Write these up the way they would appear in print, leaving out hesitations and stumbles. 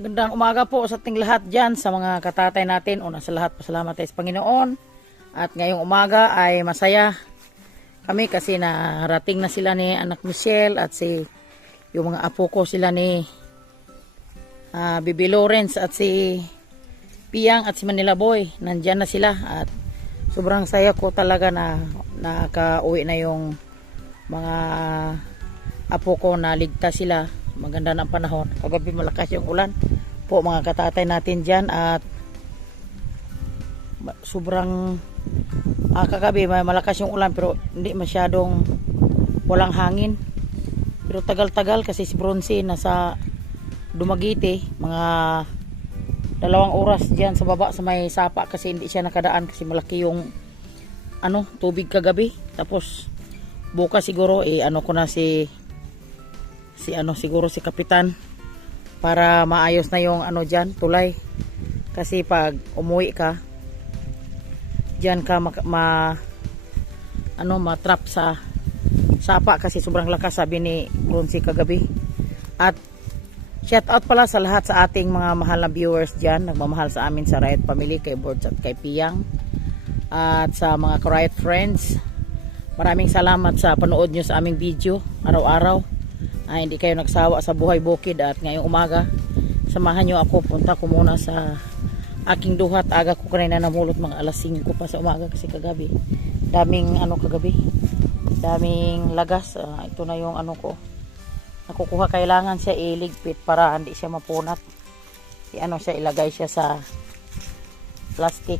Magandang umaga po sa ating lahat dyan, sa mga katatay natin. Una sa lahat, pasalamat tayo sa Panginoon. At ngayong umaga ay masaya kami kasi narating na sila ni anak Michelle at yung mga apo ko sila ni Bibi Lawrence at si Piang at si Manila Boy. Nandyan na sila at sobrang saya ko talaga na nakauwi na yung mga apo ko, na ligtas sila. Maganda ng panahon. Kagabi malakas yung ulan po mga katatay natin dyan at sobrang kagabi may malakas yung ulan pero hindi masyadong walang hangin. Pero tagal-tagal kasi si Bronzy nasa Dumaguete, mga 2 oras dyan sa baba sa may sapa kasi hindi siya nakadaan kasi malaki yung tubig kagabi. Tapos bukas siguro ko na siguro si Kapitan para maayos na yung dyan, tulay. Kasi pag umuwi ka dyan ka matrap sa sapa kasi sobrang lakas, sabi ni Bronzy kagabi. At shout out pala sa lahat sa ating mga mahal na viewers dyan, nagmamahal sa amin sa Riot Family, kay Bords at kay Piang at sa mga Riot friends. Maraming salamat sa panood nyo sa aming video araw-araw. Hindi kayo nagsawa sa buhay bukid at ngayong umaga samahan nyo ako, punta ko muna sa aking duhat. Aga ko kanina namulot, mga alas 5 pa sa umaga kasi kagabi daming kagabi daming lagas. Ito na yung ko nakukuha, kailangan siya iligpit para hindi siya mapunat. Siya ilagay siya sa plastic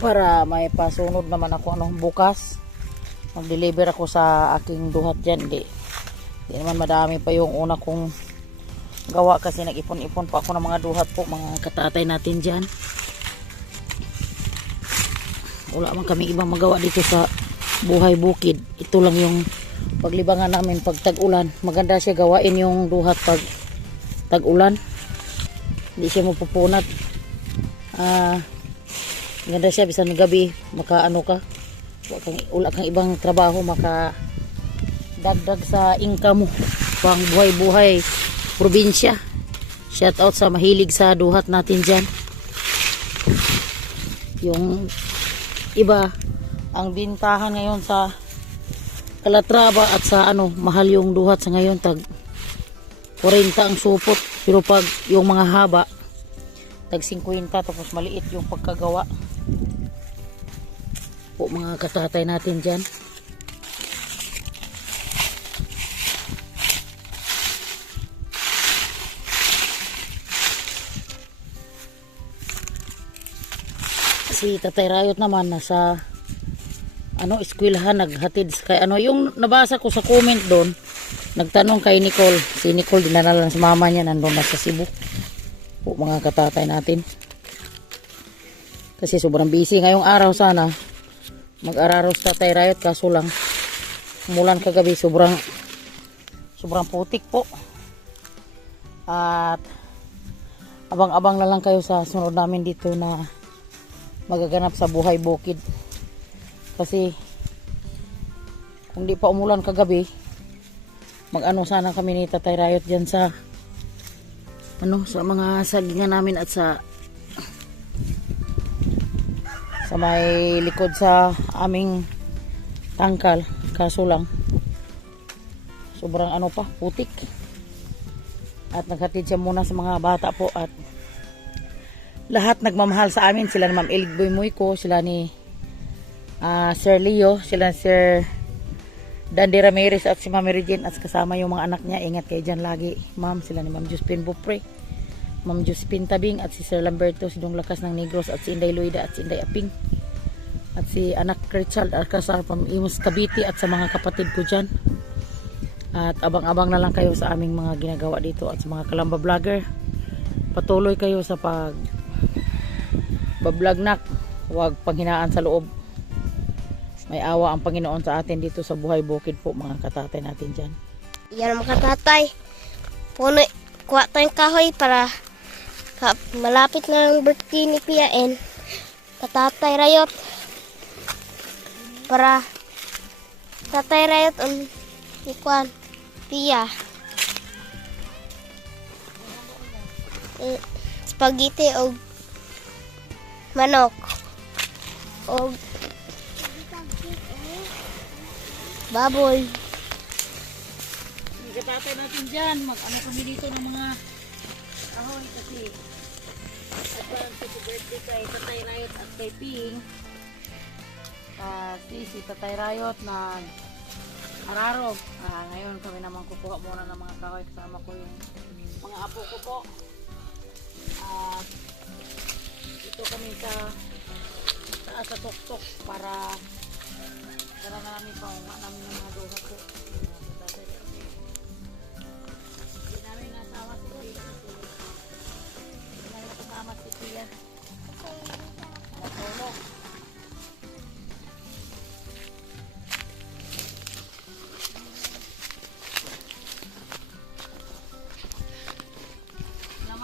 para may pasunod naman ako bukas mag-deliver ako sa aking duhat dyan. Hindi naman madami pa yung una kong gawa kasi nag-ipon-ipon pa ako ng mga duhat po mga katatay natin dyan. Wala man kami ibang magawa dito sa buhay bukid. Ito lang yung paglibangan namin pag tag-ulan. Maganda siya gawain yung duhat pag tag-ulan. Hindi siya mapupunat. Maganda siya bisan gabi ka. Wala kang ibang trabaho, dagdag sa income mo pang buhay-buhay probinsya. Shout out sa mahilig sa duhat natin dyan. Yung iba ang bintahan ngayon sa Calatrava at sa mahal yung duhat sa ngayon, tag 40 ang supot, pero pag yung mga haba tag 50, tapos maliit yung pagkagawa po mga katatay natin dyan. Si Tatay Rayot naman nasa eskwelahan, naghatid kay yung nabasa ko sa comment doon, nagtanong kay Nicole. Si Nicole dinala lang sa mama niya, nandun na sa Cebu po mga katatay natin. Kasi sobrang busy ngayong araw, sana mag-araros Tatay Rayot, kaso lang umulan kagabi, sobrang putik po. At abang-abang na lang kayo sa sunod namin dito na magaganap sa buhay bukid. Kasi kung di pa umulan kagabi, sana kami ni Tatay Rayot dyan sa sa mga sagingan namin at sa may likod sa aming tangkal. Kaso lang sobrang putik. At naghatid siya muna sa mga bata po at lahat nagmamahal sa amin. Sila ni Ma'am Eligboy Muyko, sila ni Sir Leo, sila Sir Dandy Ramirez at si Ma'am Regine at kasama yung mga anak niya. Ingat kayo dyan lagi, ma'am. Sila ni Ma'am Josephine Bupre, Ma'am Josephine Tabing at si Sir Lamberto, si Dong Lakas ng Negros at si Inday Luida at si Inday Aping at si anak Richard Alcazar from Imus Cavite at sa mga kapatid ko dyan. At abang-abang na lang kayo sa aming mga ginagawa dito at sa mga Kalamba vlogger. Patuloy kayo sa bablog nak, huwag panghinaan sa loob. May awa ang Panginoon sa atin dito sa buhay bukid po mga katatay natin dyan. Yan mga katatay, puno, kuha tayong kahoy para malapit na ang birthday ni Piain, Katatay Rayot, para Tatay Rayot ang ikuan Pia. spaghetti o manok. O baboy. Igatapay natin dyan. Mag-ano kami dito ng mga kahoy kasi advance happy birthday kay Tatay Rayot at kay Ping. Si Tatay Rayot na araro. Ngayon kami naman kukuha muna ng mga kahoy. Kasama ko yung mga apo ko po. Dito kami sa taas sa tuktok para na namin pa namin ng mga duha ko. Hindi namin nasawa si Pia kasi hindi namin nakasama si Pia. Natulog.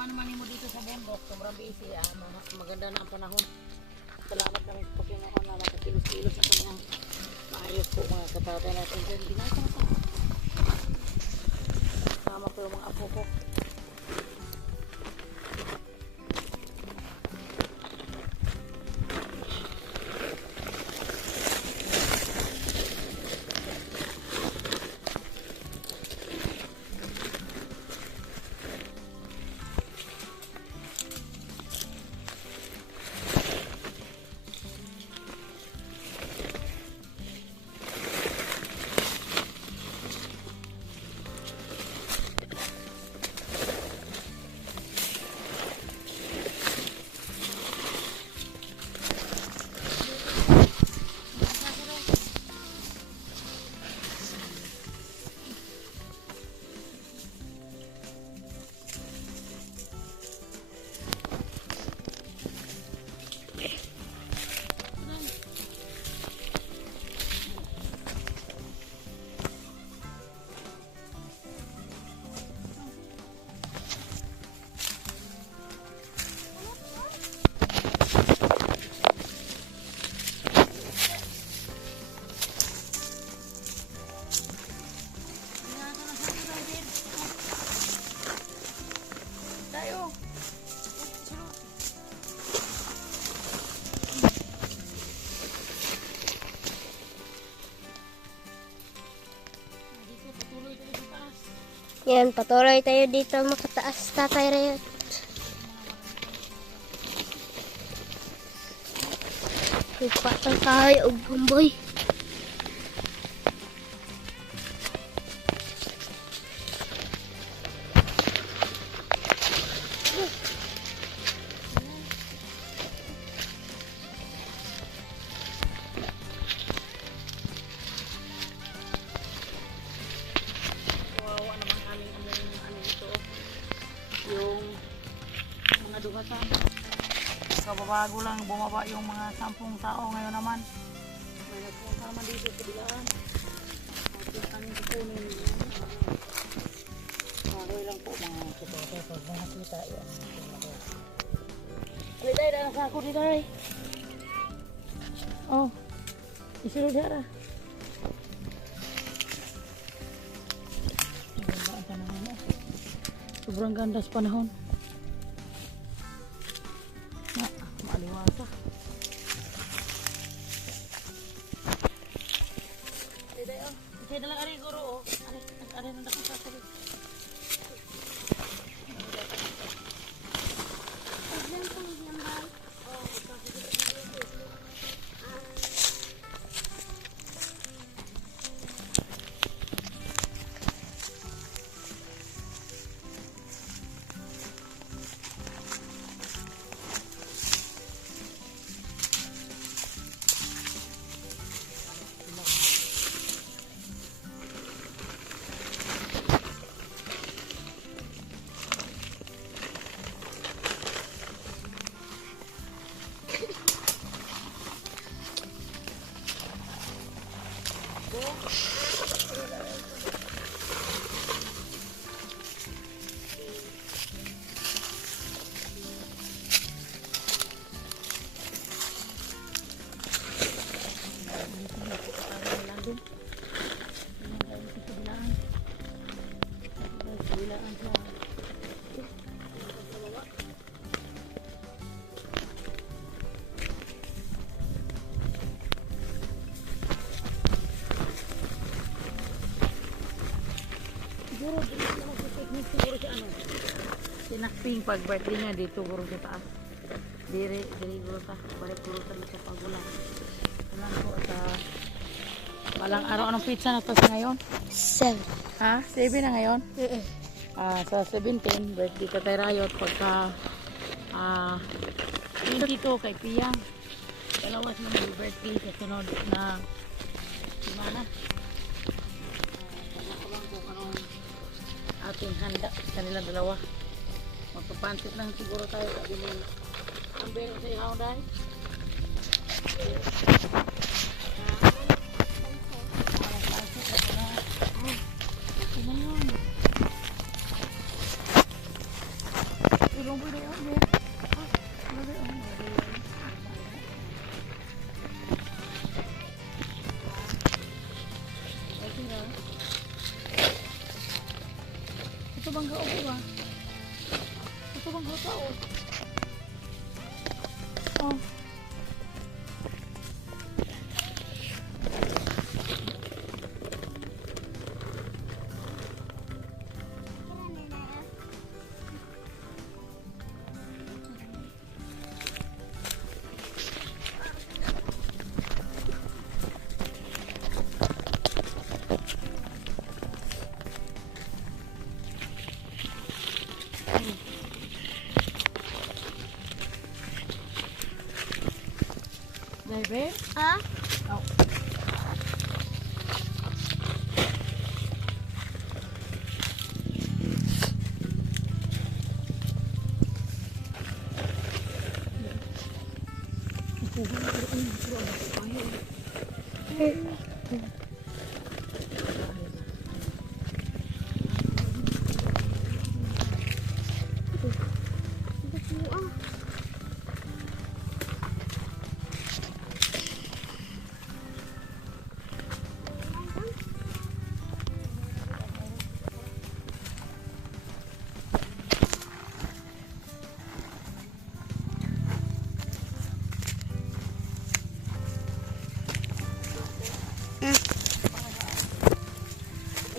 Naman mo dito sa bundok, sobrang busy. Maganda na ang panahon. Salamat kami sa Panginoon na nakakilos-kilos sa kanyang maayos po mga katatay natin dyan. Ginasama. Kasama ko yung mga apo ko. Yan, patuloy tayo dito makataas, Tatay Rayot. Ipatang kahoy o bumboy. Yung mga dugatan. Kababago lang bumaba yung mga 10 tao ngayon naman. May nagpunta naman dito sa bilaan. At kami kukunin yun. Magoy lang po mga kutote. Pag nakakita yan. Aliday, dahil sa ako dito ay. Oh, isulod siya ra. Sobrang ganda sa panahon. Maaliwasa. Kasi dalang ari guro oh. Ari nang dakong sa sabi. Ping pag birthday niya dito guro sa taas. Diri guro ta. Balik guro ta sa pagulan. Alam ko sa malang araw anong pizza na to sa ngayon? 7. Ha? 7 na ngayon? Sa 17 birthday ka tayo Rayot pagka 22 kay Piyang. Dalawas na may birthday sa sunod na semana. Nakakulang ko kanong ating handa kanilang dalawa. Magpapansit lang siguro tayo sabi ni Amber sa ihaw dahil. Ito bang kaupo ba? Ito bang kaupo? Oh. Baby? Ah? Oh.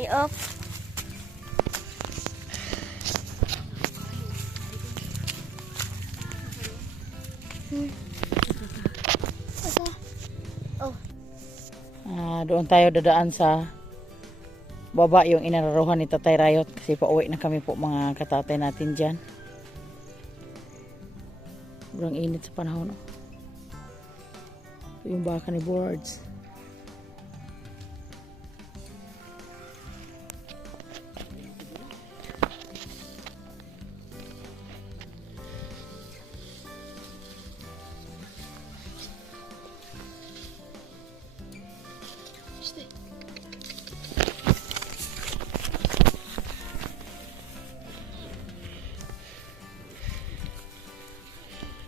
I-off. Oh. Doon tayo dadaan sa baba yung inararuhan ni Tatay Rayot kasi pauwi na kami po mga katatay natin dyan. Sobrang init sa panahon. No? Ito yung baka ni Boards.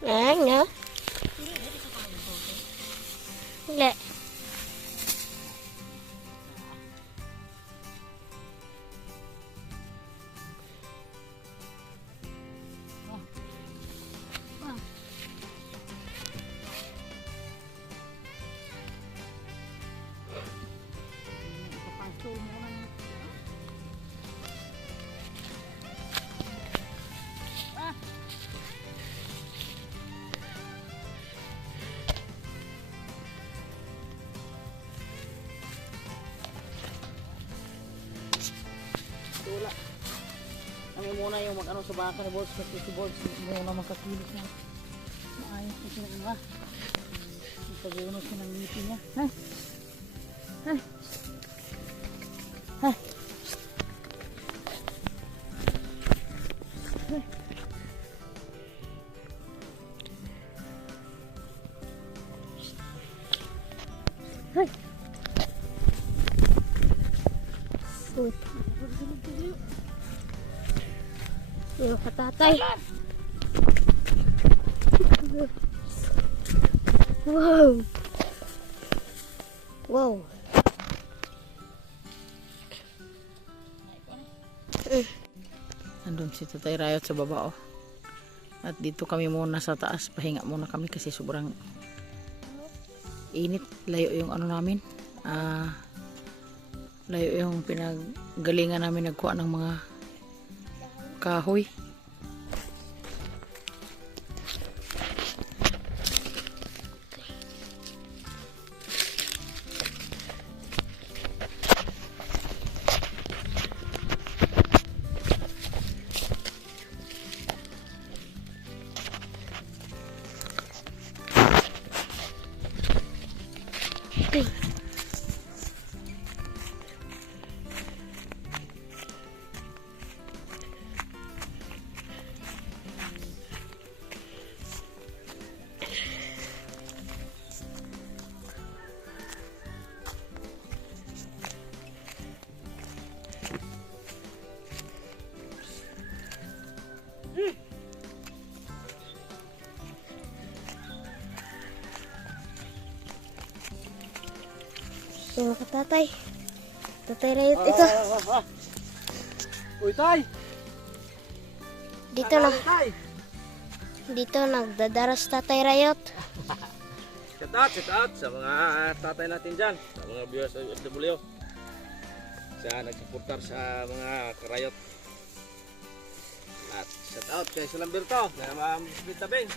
Ano? Hindi. Wala. Kami muna yung mag-ano sa baka ni Boards kasi si Boards muna makakilos na. Maayos na siya nga. Ipag-unos siya ng ngipin niya. Hay! Hay! Hay! Hay! Hay! Yung katatay. Wow. Wow. Nandun si Tatay Rayot sa baba oh. At dito kami muna sa taas. Pahinga muna kami kasi sobrang init. Layo yung ano namin. Layo yung pinaggalingan namin nagkuha ng mga kahoy. Yung katatay. Tatay Rayot ito. Uy, tay! Dito na. Tay! Dito nagdadaras Tatay Rayot. Shout out sa mga tatay natin dyan, sa mga viewers sa OFW. Sa nagsuportar sa mga karayot. At shout out kay Sulamberto, na Ma'am Bita Beng,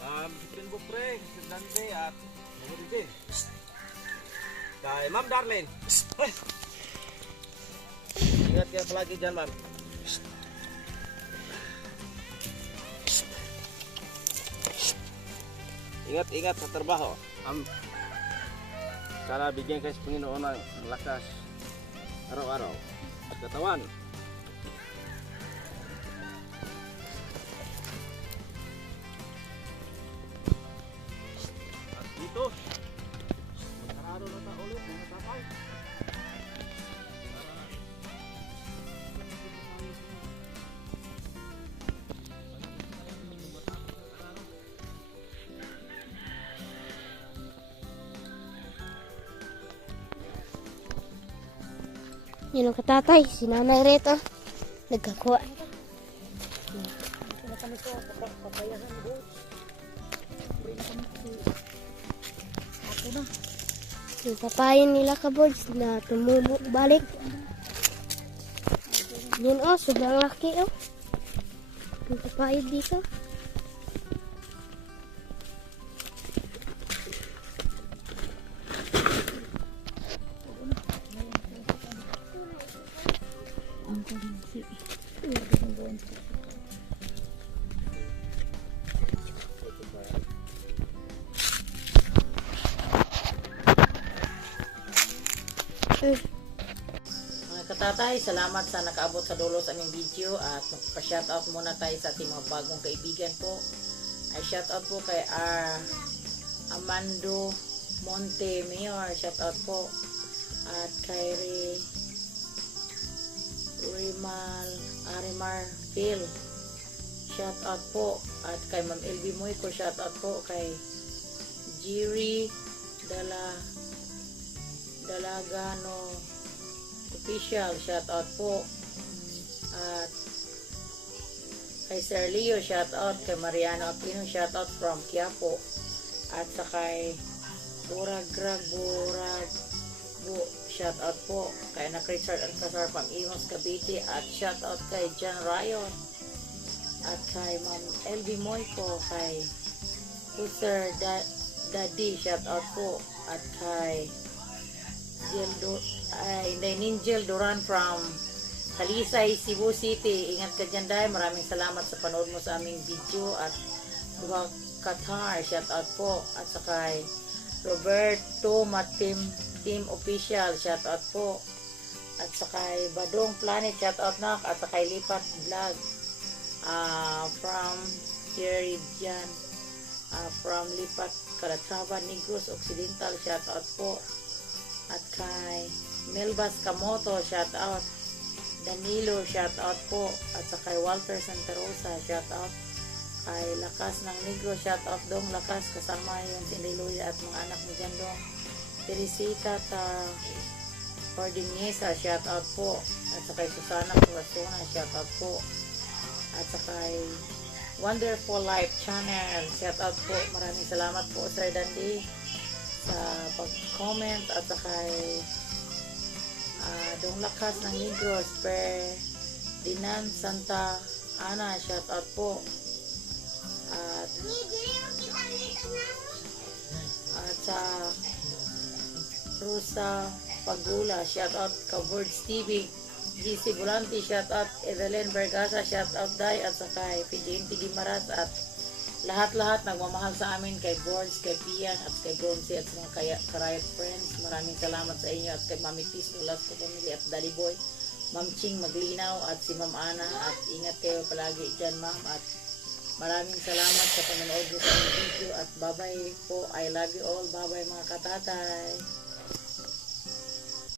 Ma'am Bitrin Bupreng, Sir Dante at Muride. Kay Ma'am Darlene. Ingat kayo palagi dyan, Ma'am. Ingat-ingat sa trabaho. Sana bigyan kayo sa Panginoon ng malakas araw-araw at katawan. At dito, magkararo na tayo ulit mga tatay. Yun ang katatay, si Nanay Rito. Nagkakuha. Yung papayin nila kabods na tumubo balik. Yun oh, sobrang laki oh. Yung papayin dito. Mga katatay, salamat sa nakaabot sa dulo sa aming video at magpa-shoutout muna tayo sa ating mga bagong kaibigan po. Ay shoutout po kay Amando Monte Mayor, shoutout po. At kay Arimar Phil, shoutout po. At kay Ma'am LB Moyko, shoutout po. Kay Jiri Dalagano Official, shoutout po. At kay Sir Leo, shoutout. Kay Mariano Aquino, shoutout from Quiapo. At sa kay Burag shoutout po. Kay Anak Richard Alcazar from Imos Cavite. At shoutout kay John Ryan. At kay Ma'am LB Moyko. Kay Sir Daddy, shoutout po. At kay Ninjel Duran from Talisay, Cebu City. Ingat ka dyan dahil. Maraming salamat sa panood mo sa aming video. At Qatar, shoutout po. At sa kay Roberto Matim Team Official, shoutout po. At sa kay Badong Planet, shoutout na. At sa kay Lipat Vlog from here dyan, from Lipat Calatrava, Negros Occidental, shoutout po. At kay Melbas Kamoto, shoutout. Danilo, shoutout po. At sa kay Walter Santa Rosa, shoutout. Kay Lakas ng Negro, shoutout dong Lakas, kasama yun si Liluya at mga anak mo dyan dong. Teresita Cordiniesa, shoutout po. At sa kay Susana Corazona, shoutout po. At sa kay Wonderful Life Channel, shoutout po. Maraming salamat po Sir Dandy sa pag-comment. At sa kay Dong Lakas ng Negros, Dinan Santa Ana, shoutout po. At sa Rosa Pagula, shoutout. Kawords TV, GC Volante, shoutout. Evelyn Bergasa, shoutout Day. At sa kay PJNT Gimaras at lahat-lahat nagmamahal sa amin, kay Boards, kay Pian, at kay Bronzy, at sa mga Karayat Friends. Maraming salamat sa inyo. At kay Mami Tis, Nolasco Family, at Daddy Boy, Ma'am Ching Maglinaw, at si Ma'am Ana. At ingat kayo palagi dyan, Ma'am. At maraming salamat sa panonood nyo sa aming video. At bye-bye po. I love you all. Bye-bye mga katatay.